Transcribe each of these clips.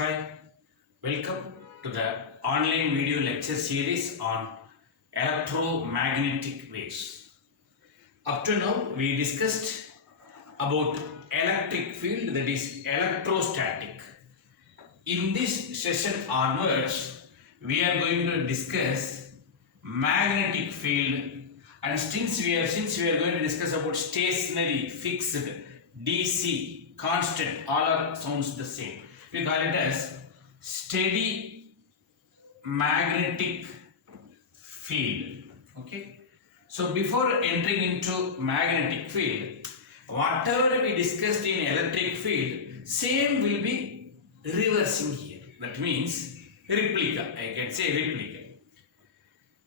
Hi, welcome to the online video lecture series on electromagnetic waves. Up to now, we discussed about electric field, that is electrostatic. In this session onwards, we are going to discuss magnetic field, and since we are going to discuss about stationary, fixed, DC, constant, all are sounds the same. We call it as steady magnetic field. Okay. So before entering into magnetic field, whatever we discussed in electric field, same will be reversing here. That means replica. I can say replica.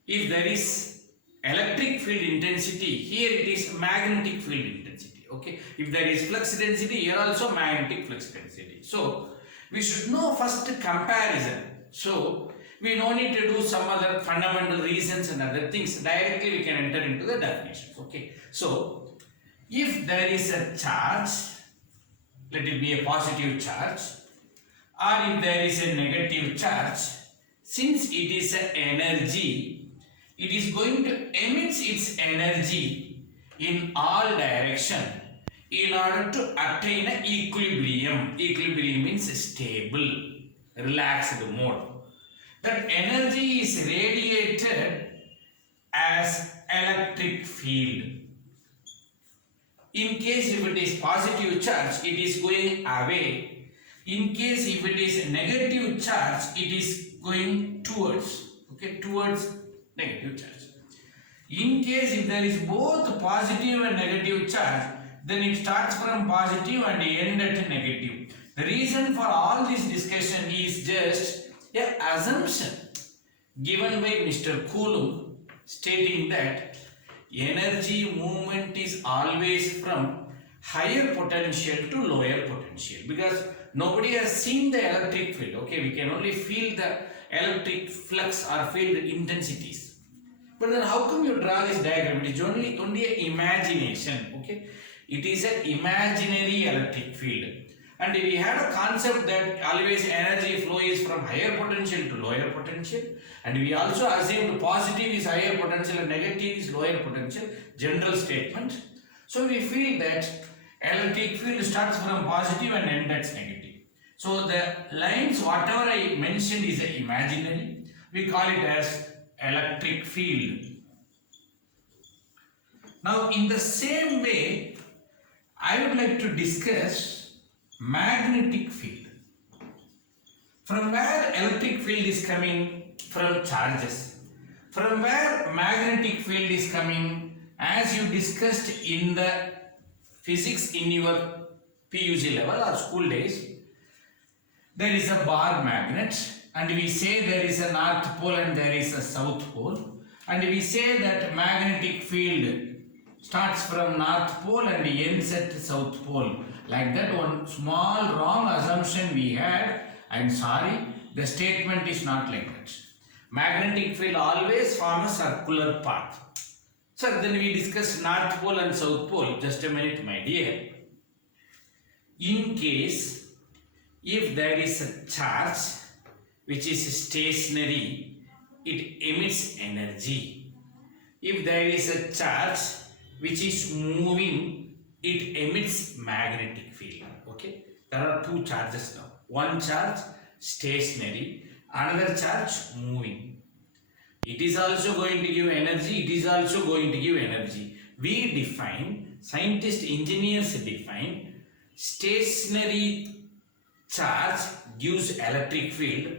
If there is electric field intensity, here it is magnetic field intensity. Okay. If there is flux density, here also magnetic flux density. So we should know first comparison. So we no need to do some other fundamental reasons and other things. Directly we can enter into the definitions. Okay. So if there is a charge, let it be a positive charge, or if there is a negative charge, since it is an energy, it is going to emit its energy in all directions in order to attain an equilibrium. Equilibrium means stable, relaxed mode. That energy is radiated as electric field. In case if it is positive charge, it is going away. In case if it is negative charge, it is going towards, towards negative charge. In case if there is both positive and negative charge, then it starts from positive and end at negative. The reason for all this discussion is just an assumption given by Mr. Coulomb, stating that energy movement is always from higher potential to lower potential, because nobody has seen the electric field. Okay, we can only feel the electric flux or field intensities. But then how come you draw this diagram? It is only an imagination. Okay, it is an imaginary electric field. And we had a concept that always energy flow is from higher potential to lower potential, and we also assumed positive is higher potential and negative is lower potential, general statement. So we feel that electric field starts from positive and ends at negative. So the lines whatever I mentioned is imaginary. We call it as electric field. Now in the same way, I would like to discuss magnetic field. From where electric field is coming? From charges. From where magnetic field is coming? As you discussed in the physics in your PUC level or school days, there is a bar magnet, and we say there is a north pole and there is a south pole, and we say that magnetic field starts from north pole and ends at south pole. Like that, one small wrong assumption we had. I'm sorry, the statement is not like that. Magnetic field always forms a circular path. So then we discussed north pole and south pole. Just a minute, my dear. In case if there is a charge which is stationary, it emits energy. If there is a charge which is moving, it emits magnetic field. Okay, there are two charges now. One charge stationary, another charge moving. It is also going to give energy, it is also going to give energy. We define, scientists, engineers define, stationary charge gives electric field,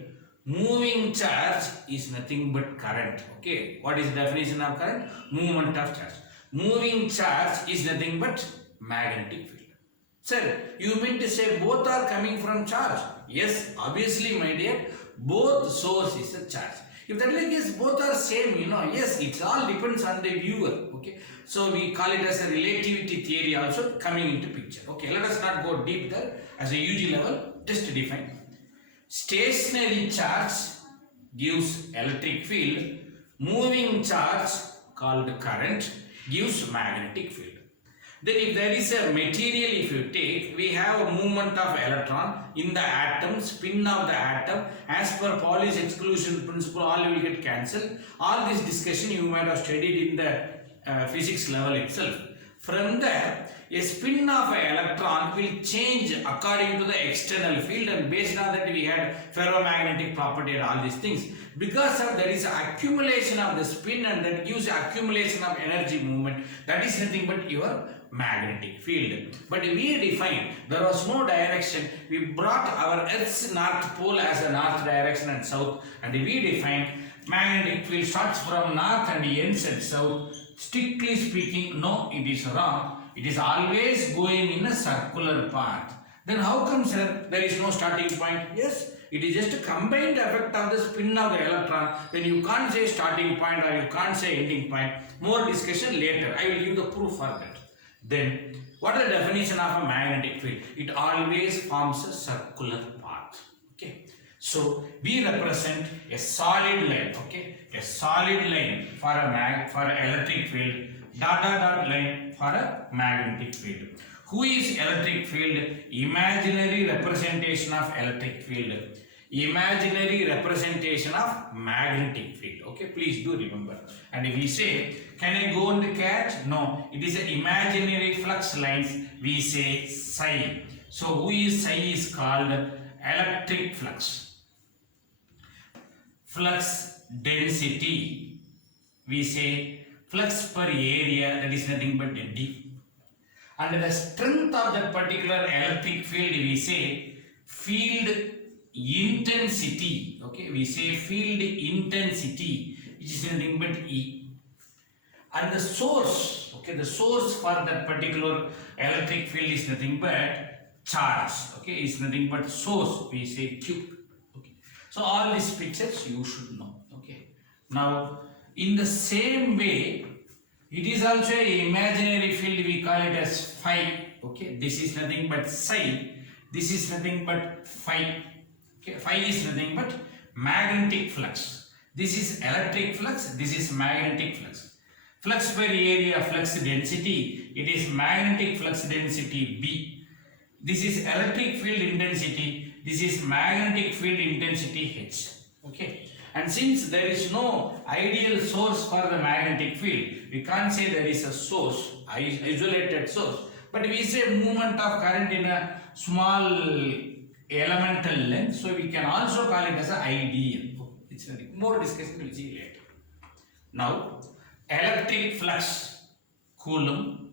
moving charge is nothing but current. Okay, what is the definition of current? Movement of charge. Moving charge is nothing but magnetic field. Sir, you mean to say both are coming from charge? Yes, obviously my dear, both source is a charge. If that like is both are same, yes, it all depends on the viewer. Okay, so we call it as a relativity theory also coming into picture. Okay, let us not go deep there. As a UG level, just define. Stationary charge gives electric field, moving charge called current gives magnetic field. Then if there is a material, if you take, we have a movement of electron in the atom, spin of the atom. As per Pauli's exclusion principle, all will get cancelled. All this discussion you might have studied in the physics level itself. From there, a spin of an electron will change according to the external field, and based on that we had ferromagnetic property and all these things. Because of there is accumulation of the spin, and that gives accumulation of energy movement. That is nothing but your magnetic field. But we defined there was no direction. We brought our Earth's north pole as a north direction and south, and we defined magnetic field starts from north and ends at south. Strictly speaking, no, it is wrong. It is always going in a circular path. Then how come, sir, there is no starting point? Yes, it is just a combined effect of the spin of the electron. Then you can't say starting point or you can't say ending point. More discussion later. I will give the proof for that. Then, what is the definition of a magnetic field? It always forms a circular path. Okay. So, we represent a solid line. Okay. A solid line for a electric field. Dot line for a magnetic field. Who is electric field? Imaginary representation of electric field. Imaginary representation of magnetic field. Okay, please do remember. And if we say, can I go and catch? No, it is an imaginary flux lines. We say psi. So who is psi is called electric flux. Flux density. We say flux per area, that is nothing but D. And the strength of that particular electric field, we say field intensity. Okay, we say field intensity, which is nothing but E. And the source, okay, the source for that particular electric field is nothing but charge. Okay, is nothing but source. We say Q. Okay, so all these pictures you should know. Okay, now in the same way, it is also an imaginary field. We call it as phi. Okay, this is nothing but psi. This is nothing but phi. Okay, phi is nothing but magnetic flux. This is electric flux. This is magnetic flux. Flux per area, flux density. It is magnetic flux density B. This is electric field intensity. This is magnetic field intensity H. Okay. And since there is no ideal source for the magnetic field, we can't say there is a source, isolated source, but we say movement of current in a small elemental length, so we can also call it as an ideal. It's more discussion we'll see later. Now, electric flux, Coulomb,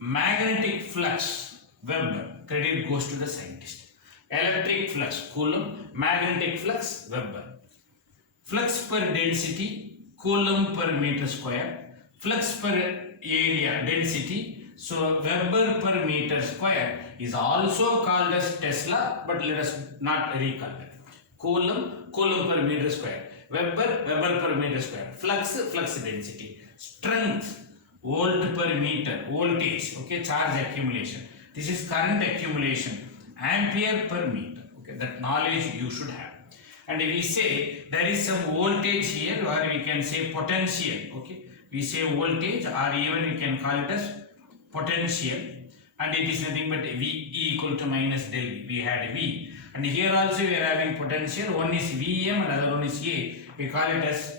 magnetic flux, Weber. Credit goes to the scientist. Electric flux, Coulomb, magnetic flux, Weber. Flux per density, Coulomb per meter square. Flux per area, density, so Weber per meter square is also called as Tesla, but let us not recall that. Coulomb per meter square. Weber per meter square. Flux density. Strength, volt per meter, voltage, okay, charge accumulation. This is current accumulation, ampere per meter. Okay, that knowledge you should have. And we say there is some voltage here, or we can say potential. Okay, we say voltage, or even we can call it as potential, and it is nothing but V equal to minus del V. We had V, and here also we are having potential. One is Vm and other one is A. We call it as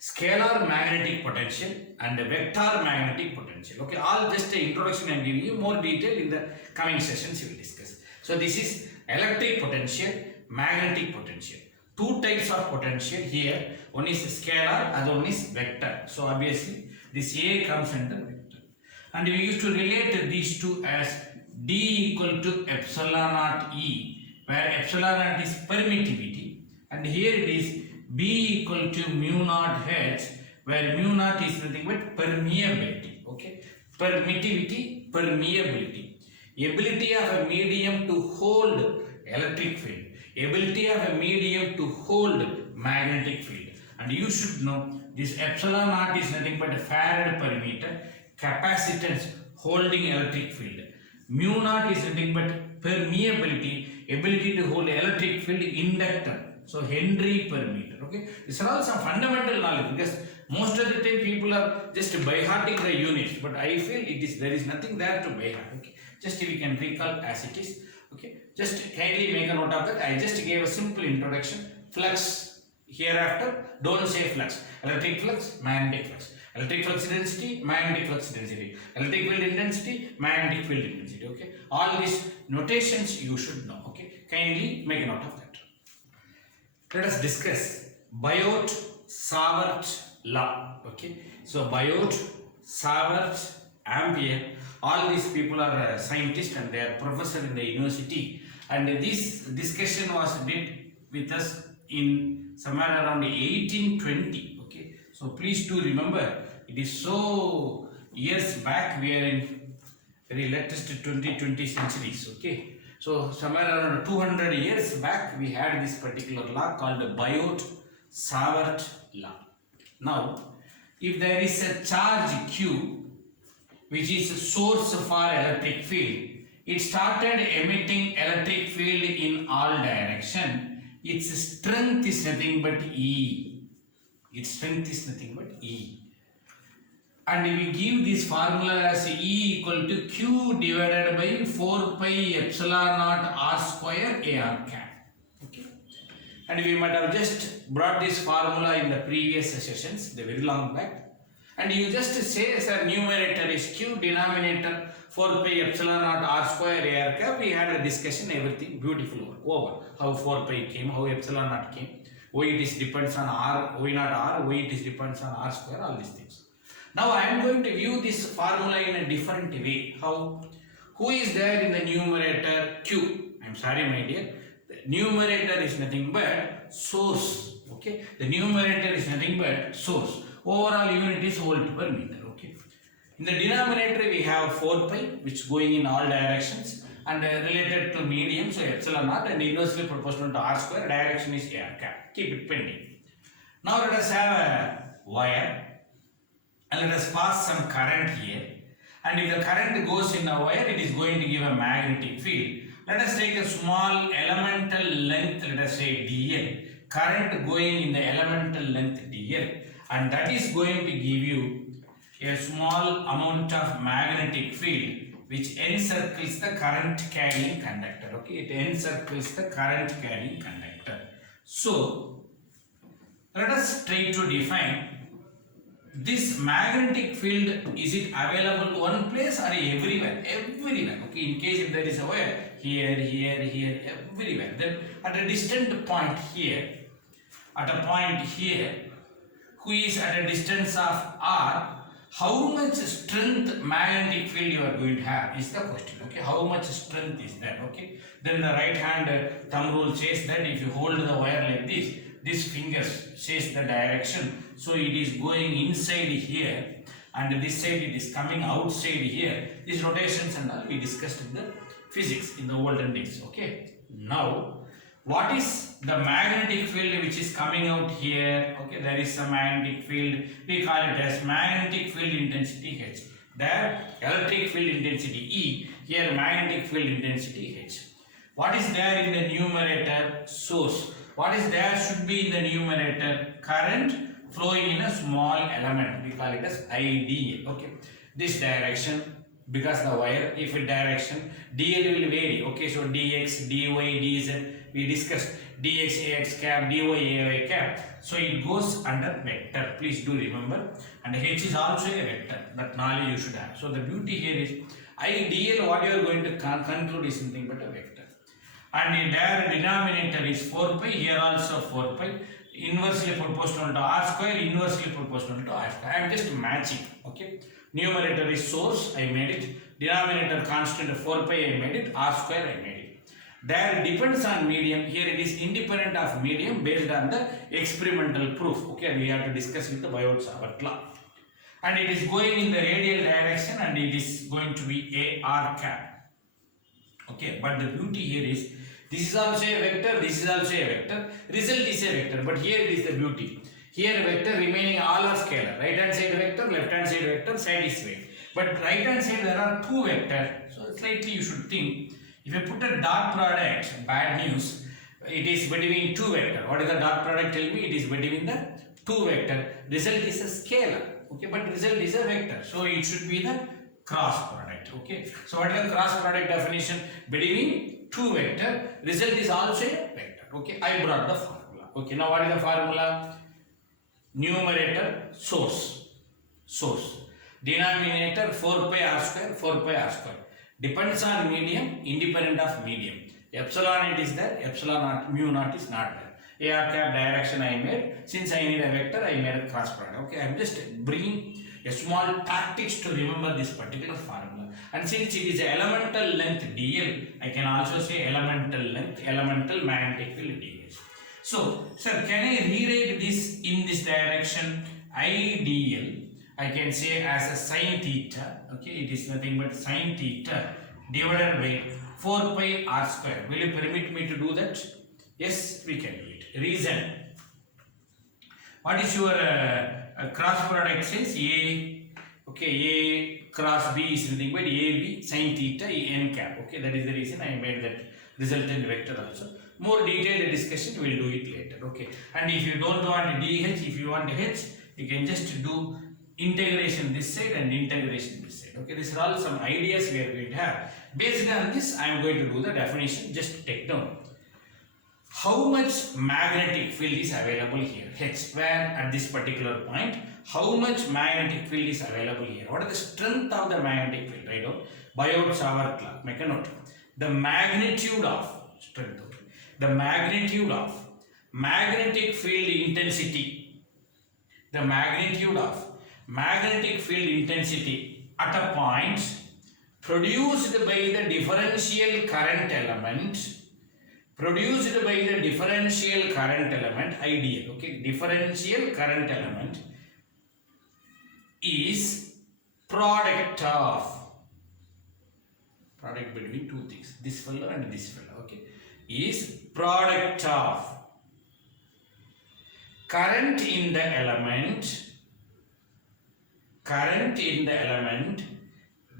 scalar magnetic potential and vector magnetic potential. Okay, all just an introduction. I am giving you more detail in the coming sessions. We will discuss. So this is electric potential, magnetic potential. Two types of potential here. One is scalar, other one is vector. So obviously this A comes under vector. And we used to relate these two as D equal to epsilon naught E, where epsilon naught is permittivity, and here it is B equal to mu naught H, where mu naught is nothing but permeability. Okay, permittivity, permeability, ability of a medium to hold electric field, ability of a medium to hold magnetic field. And you should know this epsilon naught is nothing but a farad per meter, capacitance holding electric field. Mu naught is nothing but permeability, ability to hold electric field, inductor. So Henry per meter. Okay, these are all some fundamental knowledge, because Most of the time people are just by hearting the units, but I feel there is nothing there to by heart. Okay, just we can recall as it is. Okay, just kindly make a note of that. I just gave a simple introduction. Flux. Hereafter, don't say flux. Electric flux, magnetic flux. Electric flux density, magnetic flux density. Electric field intensity, magnetic field intensity. Okay, all these notations you should know. Okay, kindly make a note of that. Let us discuss Biot-savart law. Okay, so Biot-savart, Ampere, all these people are scientists and they are professor in the university, and this discussion was did with us in somewhere around 1820. Okay, so please do remember, it is so years back, we are in very latest 20th centuries. Okay, so somewhere around 200 years back we had this particular law called the Biot-savart law. Now, if there is a charge Q which is a source for electric field, it started emitting electric field in all direction. Its strength is nothing but E. Its strength is nothing but E. And we give this formula as E equal to Q divided by 4 pi epsilon naught R square AR cap. Okay. And we might have just brought this formula in the previous sessions, the very long back. And you just say, sir, numerator is Q, denominator 4 pi epsilon naught R square AR cap. We had a discussion, everything beautiful over. How 4 pi came, how epsilon naught came, why it is depends on R, why not R, why it is depends on R square, all these things. Now I am going to view this formula in a different way. How? Who is there in the numerator? Q. I am sorry, my dear. The numerator is nothing but source. Okay. The numerator is nothing but source. Overall unit is volt per meter. Okay. In the denominator we have 4 pi which going in all directions and related to medium, so epsilon naught, and inversely proportional to R square. Direction is AR cap. Keep it pending. Now let us have a wire. And let us pass some current here, and if the current goes in a wire, it is going to give a magnetic field. Let us take a small elemental length, let us say dl, current going in the elemental length dl, and that is going to give you a small amount of magnetic field which encircles the current carrying conductor. Okay, it encircles the current carrying conductor. So let us try to define this magnetic field. Is it available one place or everywhere? Everywhere. Okay, in case if there is a wire here, here, here, everywhere. Then at a distant point here, who is at a distance of R, how much strength magnetic field you are going to have is the question. Okay, how much strength is that? Okay, then the right hand thumb rule says that if you hold the wire like this finger says the direction, so it is going inside here and this side it is coming outside here. These rotations and all we discussed in the physics in the olden days. Okay, now what is the magnetic field which is coming out here? Okay, there is a magnetic field, we call it as magnetic field intensity H. There electric field intensity E, here magnetic field intensity H. What is there in the numerator? Source. What is there should be in the numerator? Current flowing in a small element, we call it as IDL. Okay, this direction, because the wire, if a direction, DL will vary. Okay, so dx, dy, dz, we discussed dx ax cap, dy ay cap, so it goes under vector, please do remember, and H is also a vector. That knowledge you should have. So the beauty here is IDL, what you are going to conclude is something but a vector, and their denominator is 4 pi, here also 4 pi, inversely proportional to R square, inversely proportional to R square. I am just matching. Okay, numerator is source, I made it, denominator constant 4 pi, I made it, R square I made it. There depends on medium, here it is independent of medium based on the experimental proof. Okay, we have to discuss with the Biot-savart law, and it is going in the radial direction and it is going to be AR cap. Okay, but the beauty here is this is also a vector, this is also a vector, result is a vector, but here it is the beauty. Here vector remaining all are scalar, right hand side vector, left hand side vector, side is same. But right hand side there are two vectors, so slightly you should think, if you put a dot product, bad news, it is between two vectors. What is the dot product? Tell me, it is between the 2 vector, result is a scalar. Okay, but result is a vector. So it should be the cross product. Okay, so what is the cross product definition? Between 2 vector, result is also a vector. Okay, I brought the formula. Okay, now what is the formula? Numerator source. Denominator 4 pi r square, 4 pi r square. Depends on medium, independent of medium. Epsilon it is there, epsilon naught, mu naught is not there. AR cap direction I made. Since I need a vector, I made a cross product. Okay, I am just bringing a small tactics to remember this particular formula. And since it is elemental length dl, I can also say elemental length, elemental magnetic field dl. So, sir, can I rewrite this in this direction? IDL, I can say as a sine theta. Okay, it is nothing but sine theta divided by 4 pi r square. Will you permit me to do that? Yes, we can do it. Reason. What is your cross product says? A. Okay, A cross B is nothing but AB sine theta n cap. Okay, that is the reason I made that resultant vector also. More detailed discussion we will do it later. Okay, and if you don't want DH, if you want H, you can just do integration this side and integration this side. Okay, these are all some ideas we are going to have. Based on this, I am going to do the definition. Just take down. How much magnetic field is available here? H, where at this particular point, how much magnetic field is available here? What is the strength of the magnetic field? Right now, Biot-savart law. Make a note. The magnitude of strength. The magnitude of magnetic field intensity. The magnitude of magnetic field intensity at a point produced by the differential current element. Produced by the differential current element, ideal. Okay, differential current element is product between two things, this fellow and this fellow. Okay, is product of current in the element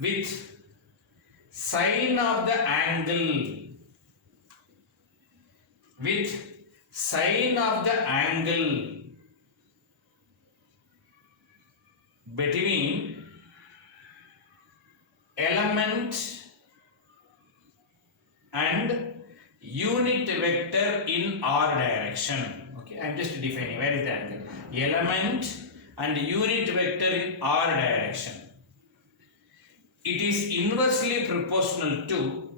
with sine of the angle between element and unit vector in r direction. Okay, I am just defining where is the angle. Element and unit vector in r direction. It is inversely proportional to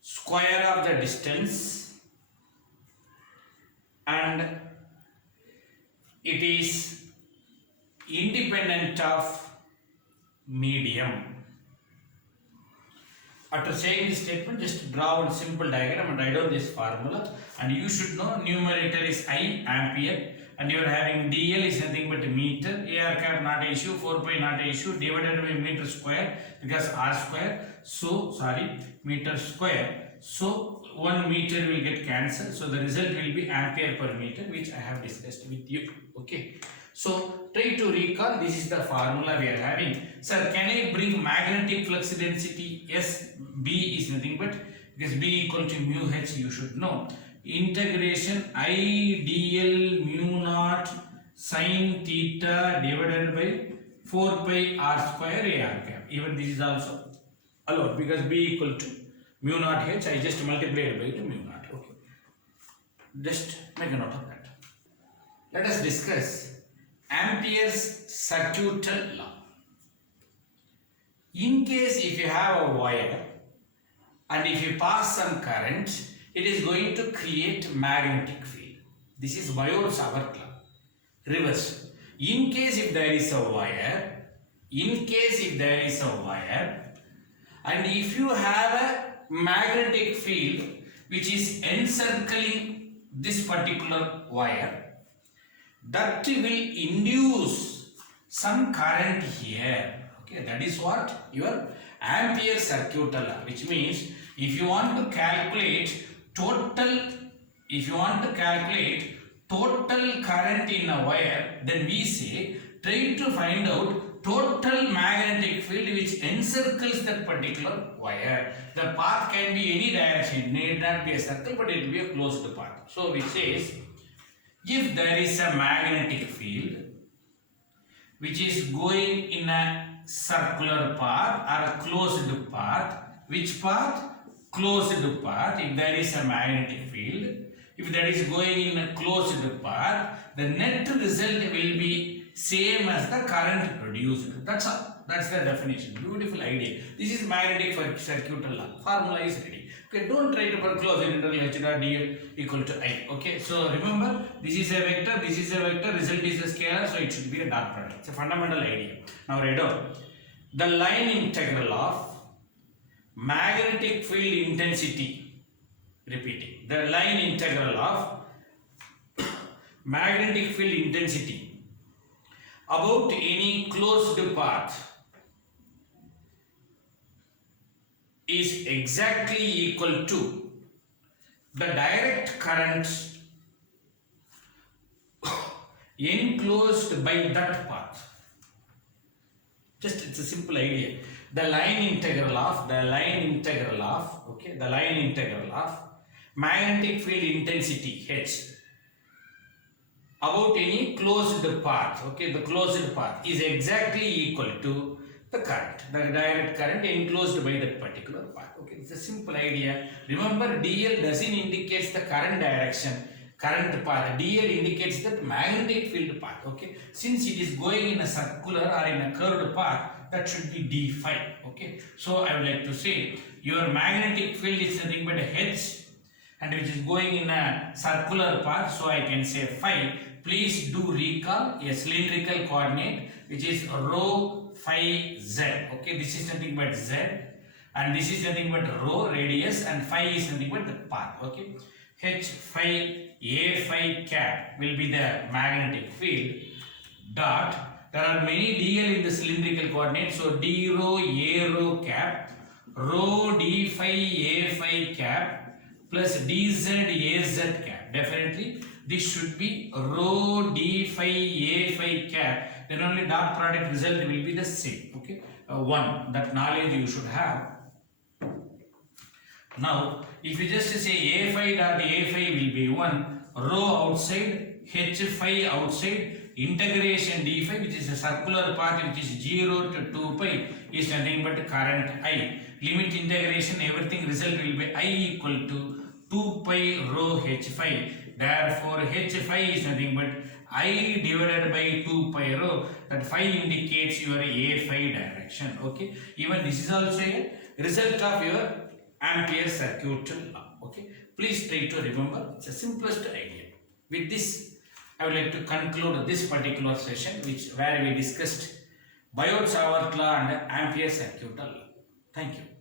square of the distance and it is independent of medium. After saying this statement, just draw one simple diagram and write down this formula, and you should know numerator is I, ampere, and you are having dl is nothing but meter, AR cap not issue, 4 pi not issue, divided by meter square because r square, so sorry, meter square, so 1 meter will get cancelled, so the result will be ampere per meter, which I have discussed with you. Okay, so try to recall, this is the formula we are having. Sir, can I bring magnetic flux density? Yes, B is nothing but, because B equal to mu h, you should know. Integration I dl mu naught sine theta divided by 4 pi r square AR cap. Even this is also allowed because B equal to mu naught h, I just multiplied by the mu naught. Okay, just make a note of that. Let us discuss Ampere's circuital law. In case if you have a wire and if you pass some current, it is going to create magnetic field. This is Biot-savart law. Reverse. In case if there is a wire, and if you have a magnetic field which is encircling this particular wire, that will induce some current here. Okay, that is what your Ampere circuital law, which means if you want to calculate total current in a wire, then we say try to find out total magnetic field which encircles that particular wire. The path can be any direction, it need not be a circle, but it will be a closed path. So which says If there is a magnetic field which is going in a circular path or a closed path, which path? Closed path. If there is a magnetic field, if that is going in a closed path, the net result will be same as the current produced. That's all. That's the definition. Beautiful idea. This is magnetic for circuital law. Formula is ready. Okay, don't try to put close integral h dot dl equal to I. Okay, so remember, this is a vector, this is a vector, result is a scalar, so it should be a dot product. It's a fundamental idea. Now write down the line integral of magnetic field intensity. Repeating, the line integral of magnetic field intensity about any closed path is exactly equal to the direct current enclosed by that path. Just it's a simple idea. The line integral of magnetic field intensity H about any closed path, okay, the closed path is exactly equal to the current, the direct current enclosed by that particular path. Okay, it's a simple idea. Remember, dl doesn't indicate the current direction, current path. dl indicates that magnetic field path. Okay, since it is going in a circular or in a curved path, that should be d phi. Okay, so I would like to say your magnetic field is nothing but H, and which is going in a circular path, so I can say phi. Please do recall a cylindrical coordinate which is rho phi z. Okay, this is nothing but z, and this is nothing but rho radius, and phi is nothing but the path. Okay, H phi a phi cap will be the magnetic field dot. There are many dl in the cylindrical coordinate, so d rho a rho cap rho d phi a phi cap plus dz a z cap. Definitely this should be rho d phi a phi cap, then only dot product result will be the same. Okay, one, that knowledge you should have. Now if you just say a phi dot a phi will be 1, rho outside, h phi outside, integration d phi, which is a circular path which is 0 to 2 pi, is nothing but current I. Limit integration, everything result will be I equal to 2 pi rho h phi. Therefore h phi is nothing but I divided by 2 pi rho. That phi indicates your a phi direction. Okay, even this is also a result of your Ampere circuital law. Okay, please try to remember. It's the simplest idea. With this, I would like to conclude this particular session, where we discussed Biot-savart law and Ampere circuital law. Thank you.